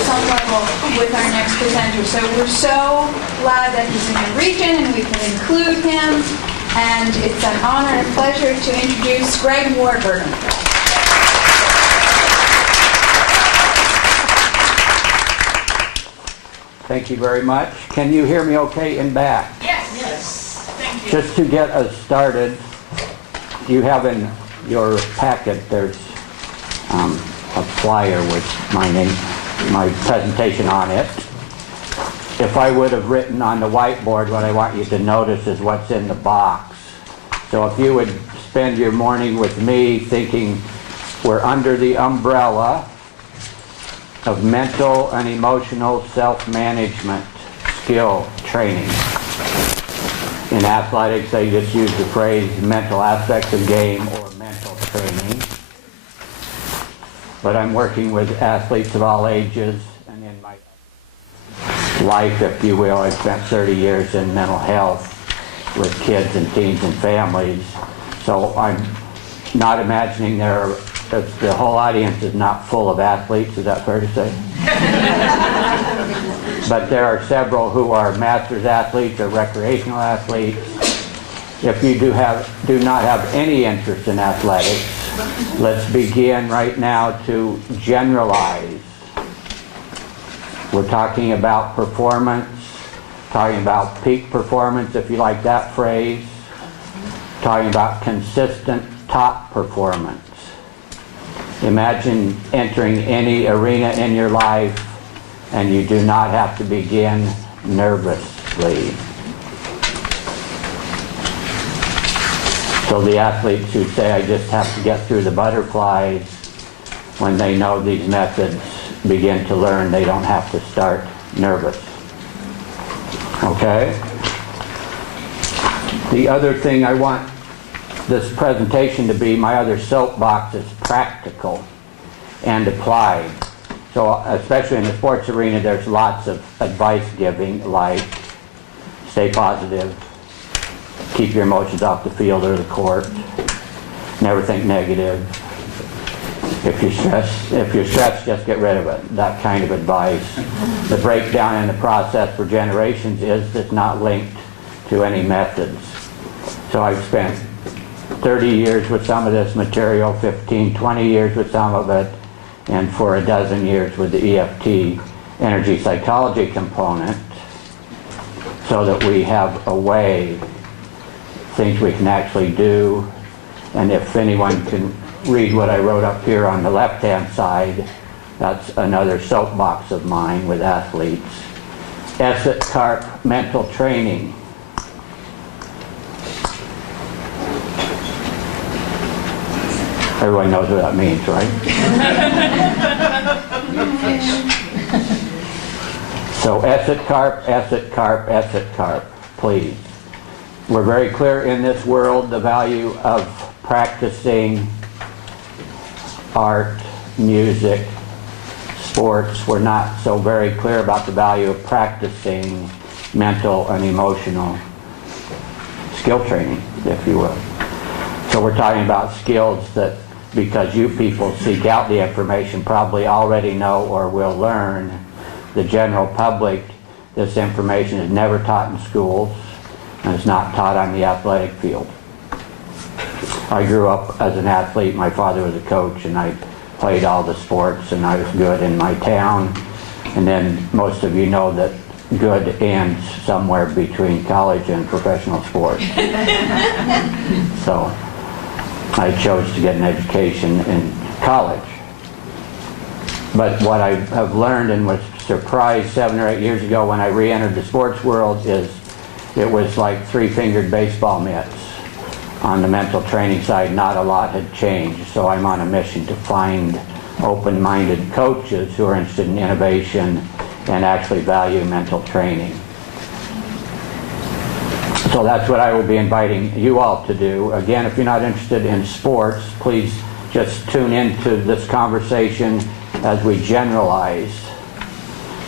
some level with our next presenter. So we're so glad that he's in the region and we can include him. And it's an honor and a pleasure to introduce Greg Warburton. Thank you very much. Can you hear me okay in back? Yes. Yes. Thank you. Just to get us started, you have in your packet, there's a flyer with my presentation on it. If I would have written on the whiteboard, what I want you to notice is what's in the box. So if you would spend your morning with me thinking we're under the umbrella of mental and emotional self-management skill training. In athletics, they just use the phrase mental aspects of game or mental training. But I'm working with athletes of all ages, and in my life, if you will, I've spent 30 years in mental health with kids and teens and families. So I'm not imagining the whole audience is not full of athletes, is that fair to say? But there are several who are masters athletes or recreational athletes. If you do not have any interest in athletics, let's begin right now to generalize. We're talking about performance, talking about peak performance, if you like that phrase, talking about consistent top performance. Imagine entering any arena in your life and you do not have to begin nervously. So the athletes who say, I just have to get through the butterflies, when they know these methods, begin to learn they don't have to start nervous. Okay? The other thing I want this presentation to be, my other soapbox, is practical and applied. So especially in the sports arena, there's lots of advice giving, like stay positive, keep your emotions off the field or the court, never think negative. If you're stressed, just get rid of it. That kind of advice. The breakdown in the process for generations is it's not linked to any methods. So I've spent 30 years with some of this material, 15, 20 years with some of it, and for a dozen years with the EFT energy psychology component, so that we have a way, things we can actually do. And if anyone can read what I wrote up here on the left-hand side, that's another soapbox of mine with athletes. Esset Carp mental training. Everyone knows what that means, right? So Esset Carp, Esset Carp, Esset Carp, please. We're very clear in this world the value of practicing art, music, sports. We're not so very clear about the value of practicing mental and emotional skill training, if you will. So we're talking about skills that, because you people seek out the information, probably already know or will learn. The general public, this information is never taught in schools and it's not taught on the athletic field. I grew up as an athlete. My father was a coach and I played all the sports and I was good in my town. And then most of you know that good ends somewhere between college and professional sports. So I chose to get an education in college. But what I have learned and was surprised 7 or 8 years ago when I re-entered the sports world is it was like three-fingered baseball mitts. On the mental training side, not a lot had changed. So I'm on a mission to find open-minded coaches who are interested in innovation and actually value mental training. So that's what I will be inviting you all to do. Again, if you're not interested in sports, please just tune into this conversation as we generalize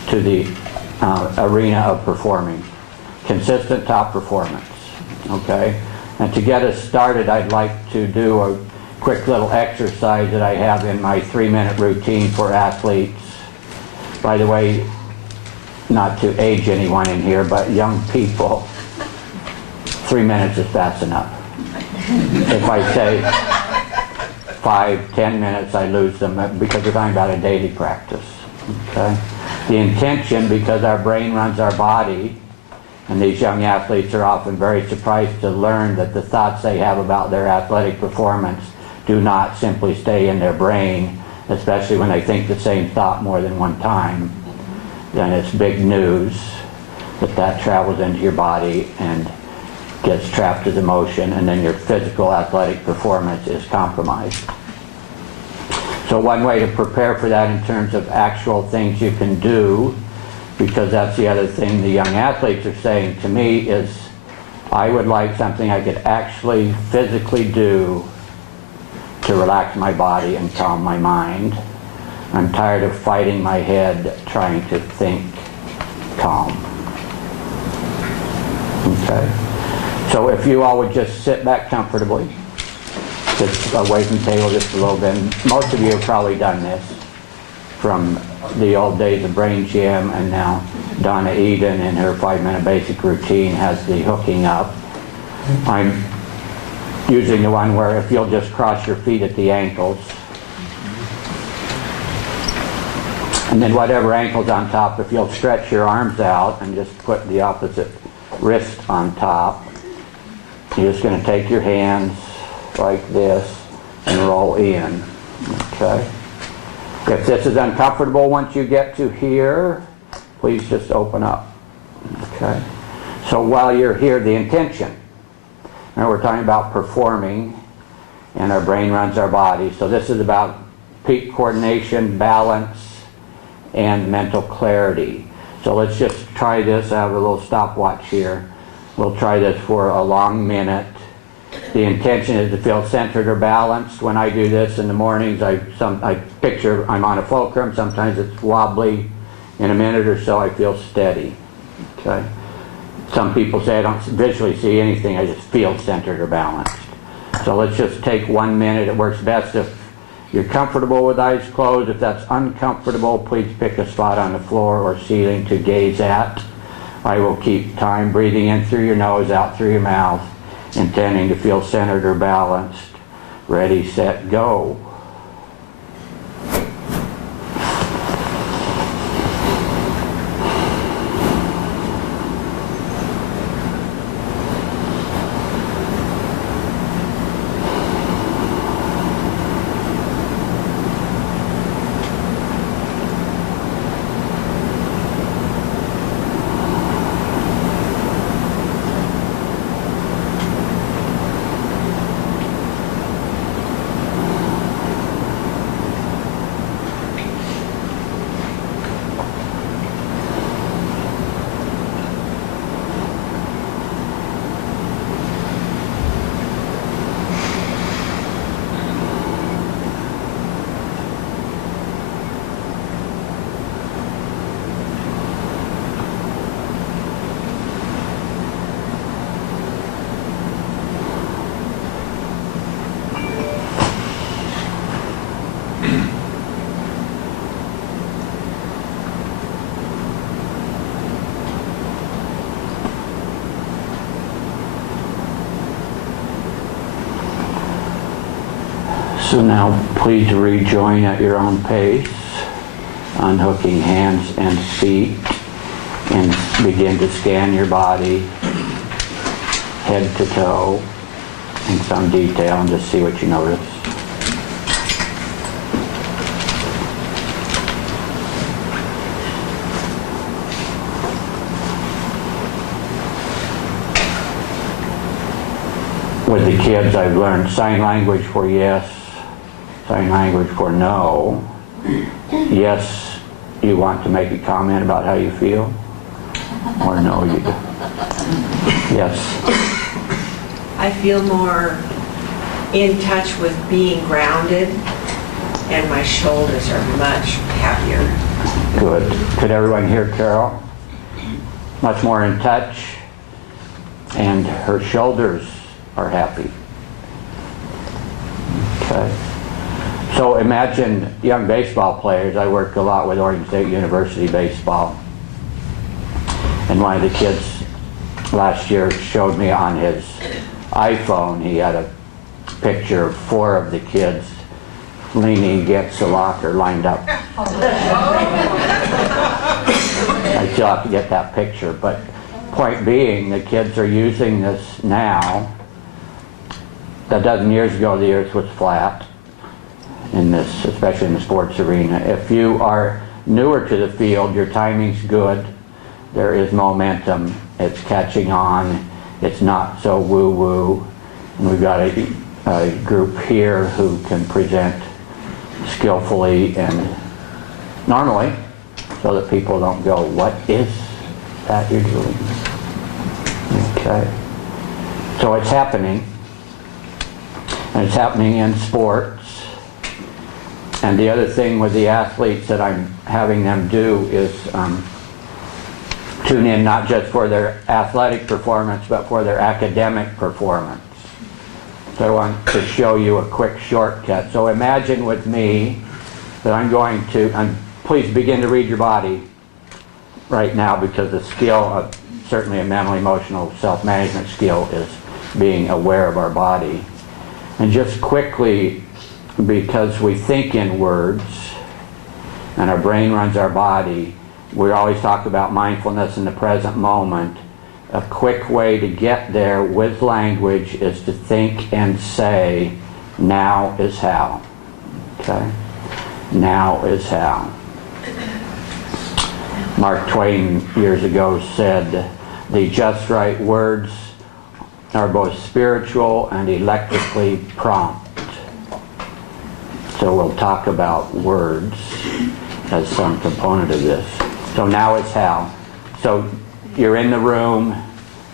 to the arena of performing. Consistent top performance, okay? And to get us started, I'd like to do a quick little exercise that I have in my 3-minute routine for athletes. By the way, not to age anyone in here, but young people, 3 minutes is fast enough. If I say 5, 10 minutes, I lose them because we're talking about a daily practice. Okay? The intention, because our brain runs our body, and these young athletes are often very surprised to learn that the thoughts they have about their athletic performance do not simply stay in their brain, especially when they think the same thought more than one time. Then it's big news that travels into your body and gets trapped as emotion, and then your physical athletic performance is compromised. So one way to prepare for that in terms of actual things you can do, because that's the other thing the young athletes are saying to me, is I would like something I could actually physically do to relax my body and calm my mind. I'm tired of fighting my head trying to think calm. Okay? So if you all would just sit back comfortably, just away from the table just a little bit. Most of you have probably done this from the old days of Brain Gym, and now Donna Eden in her 5-minute basic routine has the hooking up. I'm using the one where if you'll just cross your feet at the ankles, and then whatever ankle's on top, if you'll stretch your arms out and just put the opposite wrist on top, you're just going to take your hands like this and roll in. Okay? If this is uncomfortable once you get to here, please just open up. Okay? So while you're here, the intention. Now we're talking about performing, and our brain runs our body. So this is about peak coordination, balance, and mental clarity. So let's just try this. I have a little stopwatch here. We'll try this for a long minute. The intention is to feel centered or balanced. When I do this in the mornings, I picture I'm on a fulcrum. Sometimes it's wobbly. In a minute or so, I feel steady. Okay? Some people say I don't visually see anything. I just feel centered or balanced. So let's just take 1 minute. It works best if you're comfortable with eyes closed. If that's uncomfortable, please pick a spot on the floor or ceiling to gaze at. I will keep time, breathing in through your nose, out through your mouth, intending to feel centered or balanced. Ready, set, go. So now please rejoin at your own pace, unhooking hands and feet, and begin to scan your body head to toe in some detail and just see what you notice. With the kids, I've learned sign language for yes, sign language for no. Yes, you want to make a comment about how you feel? Or no, you do? Yes. I feel more in touch with being grounded, and my shoulders are much happier. Good. Could everyone hear Carol? Much more in touch, and her shoulders are happy. Okay. So imagine young baseball players. I work a lot with Oregon State University baseball. And one of the kids last year showed me on his iPhone, he had a picture of 4 of the kids leaning against the locker, lined up. I still have to get that picture, but point being, the kids are using this now. A dozen years ago, the earth was flat in this, especially in the sports arena. If you are newer to the field, your timing's good. There is momentum. It's catching on. It's not so woo-woo. And we've got a group here who can present skillfully and normally, so that people don't go, what is that you're doing? Okay. So it's happening. And it's happening in sports. And the other thing with the athletes that I'm having them do is tune in not just for their athletic performance, but for their academic performance. So I want to show you a quick shortcut. So imagine with me that I'm going to, and please begin to read your body right now, because the skill of certainly a mental, emotional, self-management skill is being aware of our body. And just quickly, because we think in words and our brain runs our body, we always talk about mindfulness in the present moment. A quick way to get there with language is to think and say, now is how. Okay? Now is how. Mark Twain years ago said, the just right words are both spiritual and electrically prompt. So we'll talk about words as some component of this. So now is how. So you're in the room,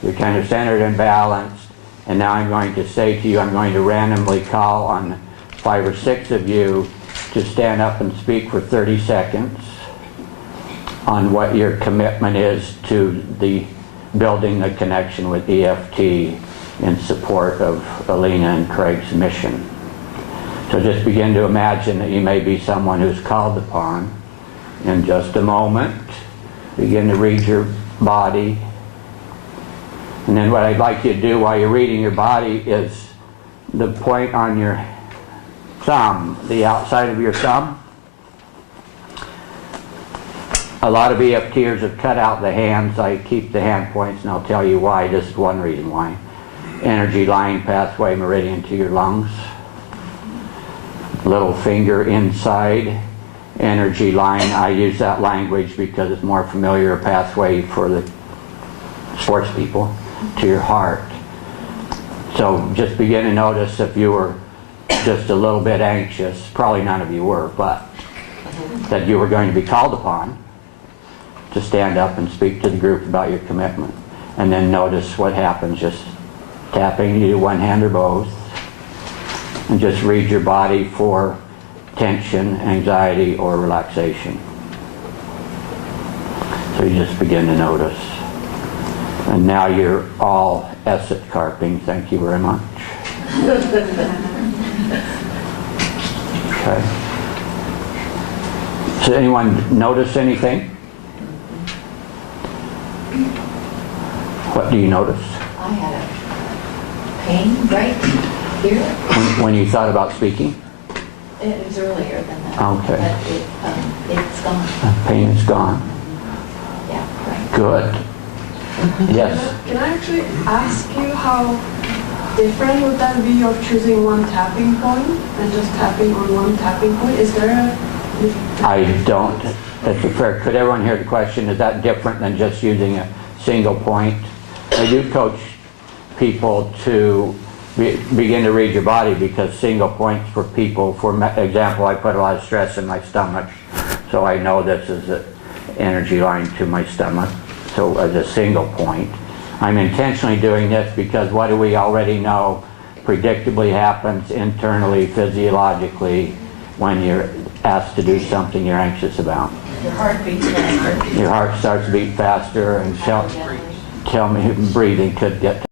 you're kind of centered and balanced, and now I'm going to say to you, I'm going to randomly call on 5 or 6 of you to stand up and speak for 30 seconds on what your commitment is to the building the connection with EFT in support of Alina and Craig's mission. So just begin to imagine that you may be someone who's called upon. In just a moment, begin to read your body. And then what I'd like you to do while you're reading your body is the point on your thumb, the outside of your thumb. A lot of EFTers have cut out the hands. I keep the hand points, and I'll tell you why. This is one reason why. Energy line pathway meridian to your lungs. Little finger inside. Energy line. I use that language because it's more familiar pathway for the sports people to your heart. So just begin to notice if you were just a little bit anxious, probably none of you were, but that you were going to be called upon to stand up and speak to the group about your commitment. And then notice what happens, just tapping, you do one hand or both, and just read your body for tension, anxiety, or relaxation. So you just begin to notice. And now you're all asset carping. Thank you very much. Okay. Does anyone notice anything? What do you notice? I had a pain right here. When you thought about speaking? It was earlier than that. Okay. But it's gone. The pain is gone. Yeah, right. Good. Yes. Can I actually ask you how different would that be of choosing one tapping point and just tapping on one tapping point? Is there a... I don't. That's a fair. Could everyone hear the question? Is that different than just using a single point? I do coach people to begin to read your body, because single points for people, for example, I put a lot of stress in my stomach, so I know this is an energy line to my stomach. So as a single point, I'm intentionally doing this because what do we already know predictably happens internally, physiologically, when you're asked to do something you're anxious about. Your heart beats faster. Your heart starts to beat faster, and tell me breathing could get